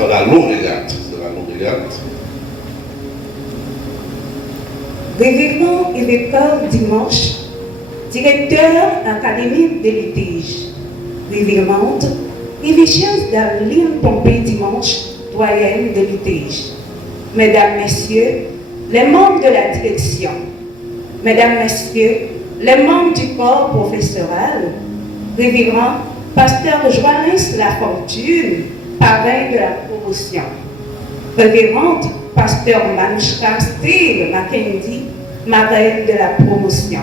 la lauréate. C'est la lauréate. Révérend Évêque Dimanche, directeur académique de litige. Révérende Évêchesse d'Aline Pompée Dimanche, doyenne de litige. Mesdames, Messieurs, les membres de la direction, Mesdames, Messieurs, les membres du corps professoral, Révérend Pasteur Joannis Lafortune, parrain de la promotion, Révérende Pasteur Manouchka Steele Mackenzie, marraine de la promotion,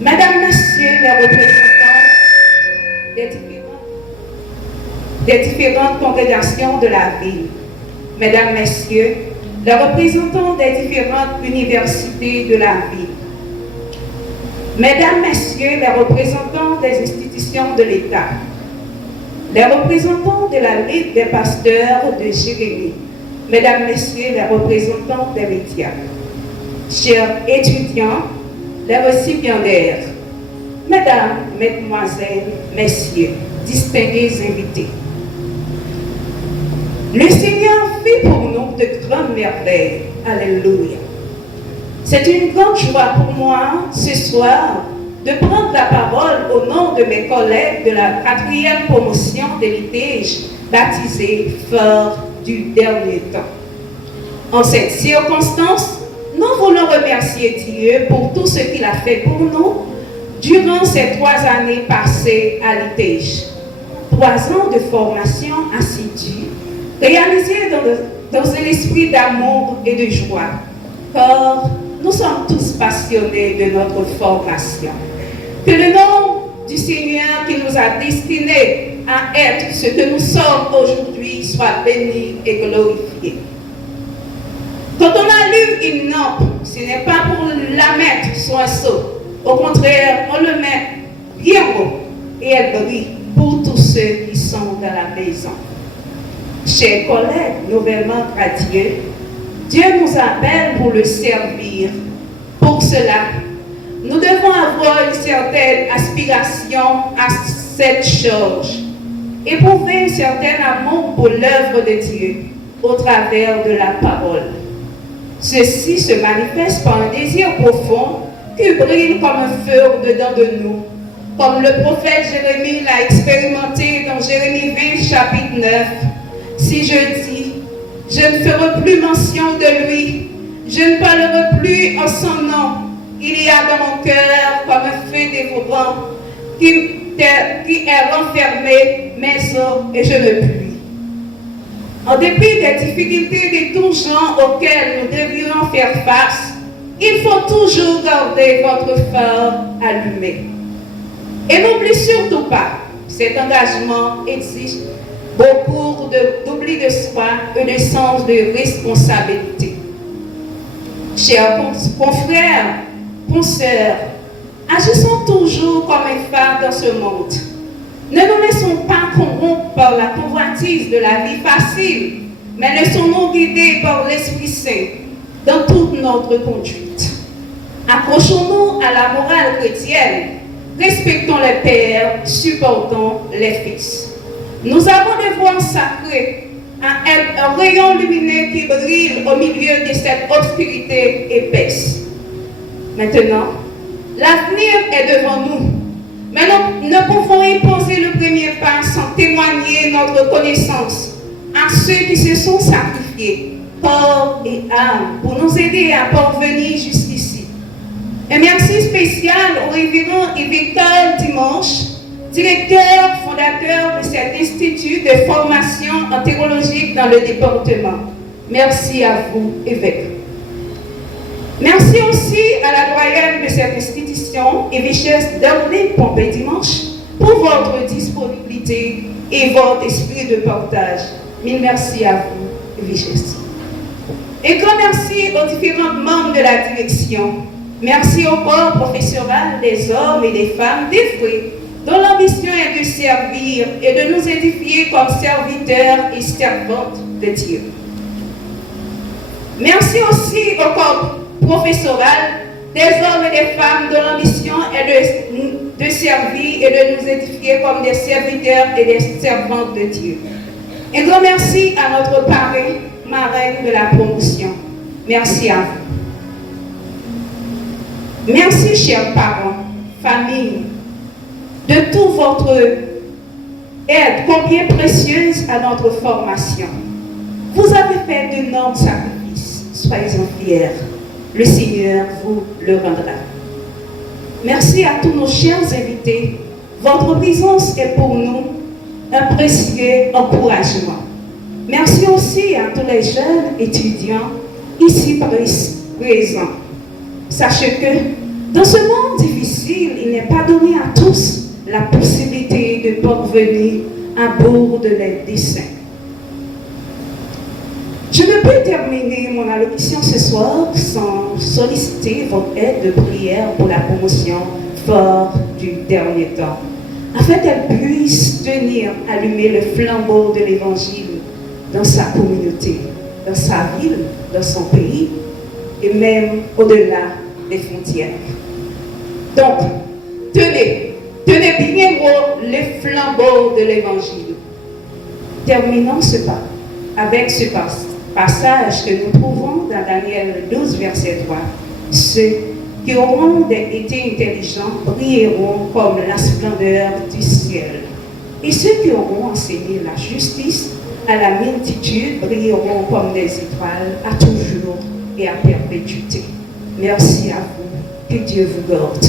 Mesdames, Messieurs, les représentants des différentes congrégations de la ville, Mesdames, Messieurs, les représentants des différentes universités de la ville, Mesdames, Messieurs, les représentants des institutions de l'État, les représentants de la Ligue des pasteurs de Jérémie, Mesdames, Messieurs, les représentants des médias, chers étudiants, les récipiendaires, Mesdames, Mesdemoiselles, Messieurs, distingués invités. Le Seigneur fait pour nous de grandes merveilles. Alléluia. C'est une grande joie pour moi ce soir de prendre la parole au nom de mes collègues de la 4e promotion de litige baptisée Fort du dernier temps. En cette circonstance, nous voulons remercier Dieu pour tout ce qu'il a fait pour nous durant ces 3 années passées à litige. 3 ans de formation assidue, réalisée dans un esprit d'amour et de joie, car nous sommes tous passionnés de notre formation. Que le nom du Seigneur qui nous a destinés à être ce que nous sommes aujourd'hui soit béni et glorifié. Quand on a lu une lampe, ce n'est pas pour la mettre sur un seau. Au contraire, on le met bien haut et elle brille pour tous ceux qui sont dans la maison. Chers collègues nouvellement radieux, Dieu nous appelle pour le servir. Pour cela, nous devons avoir une certaine aspiration à cette chose, éprouver un certain amour pour l'œuvre de Dieu au travers de la parole. Ceci se manifeste par un désir profond qui brille comme un feu au-dedans de nous, comme le prophète Jérémie l'a expérimenté dans Jérémie 20, chapitre 9. Si je dis, je ne ferai plus mention de lui, je ne parlerai plus en son nom, il y a dans mon cœur comme un feu dévorant qui est renfermé mes os et je ne puis. En dépit des difficultés de tous genres auxquelles nous devrions faire face, il faut toujours garder votre feu allumé. Et n'oubliez surtout pas, cet engagement exige beaucoup d'oubli de soi et de sens de responsabilité. Chers confrères, consoeurs, agissons toujours comme un phare dans ce monde. Ne nous laissons pas corrompre par la convoitise de la vie facile, mais laissons-nous guider par l'Esprit Saint dans toute notre conduite. Accrochons-nous à la morale chrétienne, respectons les pères, supportons les fils. Nous avons des voies sacrées, un rayon lumineux qui brille au milieu de cette obscurité épaisse. Maintenant, l'avenir est devant nous. Mais nous ne pouvons y poser le premier pas sans témoigner notre connaissance à ceux qui se sont sacrifiés, corps et âme, pour nous aider à parvenir jusqu'ici. Un merci spécial au révérend évêque Dimanche, directeur fondateur de cet institut de formation théologique dans le département. Merci à vous, évêque. Merci aussi à la doyenne de cette institution, évêchesse d'Aline Pompée Dimanche, pour votre disponibilité et votre esprit de partage. Mille merci à vous, évêchesse. Et grand merci aux différents membres de la direction. Merci au corps professoral des hommes et des femmes dévoués, dont l'ambition est de servir et de nous édifier comme serviteurs et servantes de Dieu. Merci aussi au corps professoral des hommes et des femmes dont l'ambition est de servir et de nous édifier comme des serviteurs et des servantes de Dieu. Un grand merci à notre parrain, marraine de la promotion. Merci à vous. Merci, chers parents, famille, de toute votre aide, combien précieuse à notre formation. Vous avez fait d'énormes sacrifices. Soyez-en fiers. Le Seigneur vous le rendra. Merci à tous nos chers invités. Votre présence est pour nous un précieux encouragement. Merci aussi à tous les jeunes étudiants ici présents. Sachez que dans ce monde difficile, il n'est pas donné à tous la possibilité de parvenir à bout de leurs desseins. Je ne peux terminer mon allocution ce soir sans solliciter votre aide de prière pour la promotion fort du dernier temps, afin qu'elle puisse tenir allumer le flambeau de l'Évangile dans sa communauté, dans sa ville, dans son pays et même au-delà des frontières. Donc, tenez bien gros les flambeaux de l'Évangile. Terminons avec ce passage que nous trouvons dans Daniel 12, verset 3. Ceux qui auront été intelligents brilleront comme la splendeur du ciel. Et ceux qui auront enseigné la justice à la multitude brilleront comme des étoiles à toujours et à perpétuité. Merci à vous. Que Dieu vous garde.